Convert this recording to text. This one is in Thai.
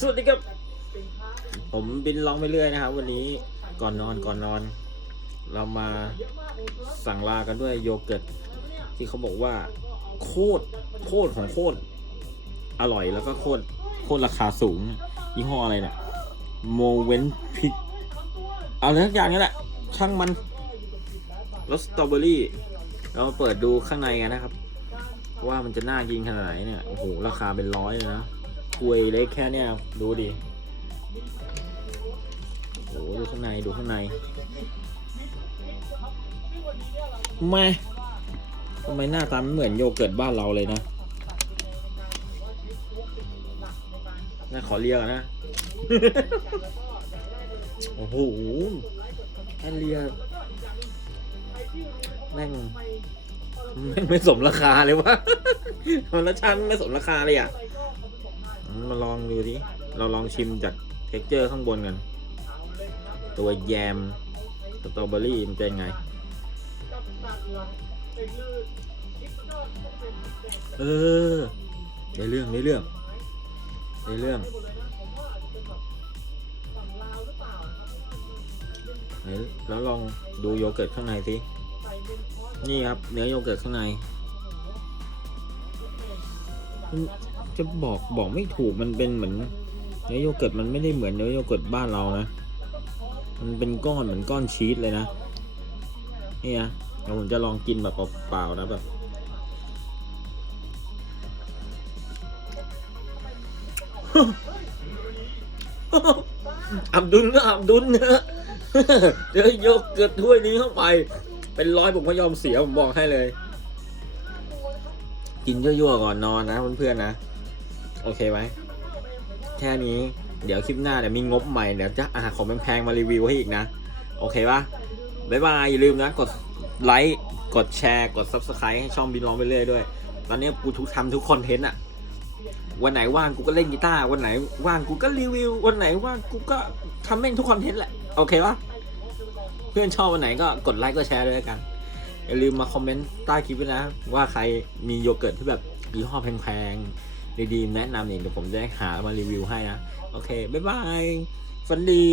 สวัสดีครับ ผมบินร้องไปเรื่อยนะครับ วันนี้ก่อนนอนก่อนนอน เรามาสั่งลากันด้วยโยเกิร์ตที่เขาบอกว่า โคตรโคตรของโคตรอร่อยแล้วก็โคตรโคตรราคาสูง ยี่ห้ออะไรเนี่ยโมเวนพิกเอาเลยทุกอย่างนี่แหละช่างมันรสสตรอเบอรี่ เรามาเปิดดูข้างในกันนะครับ ว่ามันจะน่ากินขนาดไหนเนี่ย โอ้โห ราคาเป็นร้อยเลยนะกวยเล็กแค่เนี้ยดูดิ โอ้โห ดูข้างใน ดูข้างในไม่ทำไมหน้าตามันเหมือนโยเกิร์ตบ้านเราเลยนะน่าขอเรียกอนะ โอ้โหแค่เรีย แม่งแม่ไม่สมราคาเลยวะมันรสชาติไม่สมราคาเลยอะ มาลองดูดิเราลองชิมจากเท็กเจอร์ข้างบนกัน ตัวแยมสตรอเบอรี่มันเป็นไง เออ ได้เรื่องได้เรื่องได้เรื่อง ไหนแล้วลองดูโยเกิร์ตข้างในสินี่ครับ เนื้อโยเกิร์ตข้างในมันจะบอกบอกไม่ถูกมันเป็นเหมือนเนื้อโยเกิร์ตมันไม่ได้เหมือนเนื้อโยเกิร์ตบ้านเรานะ มันเป็นก้อนเหมือนก้อนชีสเลยนะนี่นะเดี๋ยวผมจะลองกินแบบเปล่าๆนะแบบอับดุลก็อับดุลเนอะ เดี๋ยวโยเกิร์ตถ้วยนี้เข้าไป เป็นร้อยผมก็ยอมเสียผมบอกให้เลย กินยั่วๆก่อนนอนนะเพื่อนๆนะ โอเคไหมแค่นี้ เดี๋ยวคลิปหน้าเดี๋ยวมีงบใหม่เดี๋ยวจะอาหารของแพงๆมารีวิวให้อีกนะ โอเคปะบ๊ายบาย อย่าลืมนะ กดไลค์ กดแชร์ กด subscribe ให้ช่องบินร้องไปเรื่อยด้วย ตอนนี้กูทุกทำทุกคอนเทนต์อะ วันไหนว่างกูก็เล่นกีตาร์วันไหนว่างกูก็รีวิว วันไหนว่างกูก็ทำแม่งทุกคอนเทนต์แหละ โอเคปะเพื่อนชอบวันไหนก็กดไลค์กดแชร์ด้วยกัน อย่าลืมมาคอมเมนต์ใต้คลิปด้วยนะ ว่าใครมีโยเกิร์ตที่แบบยี่ห้อแพงๆดีๆแนะนำเนี่ยเดี๋ยวผมจะหามารีวิวให้นะ โอเค บ๊ายบาย ฝันดี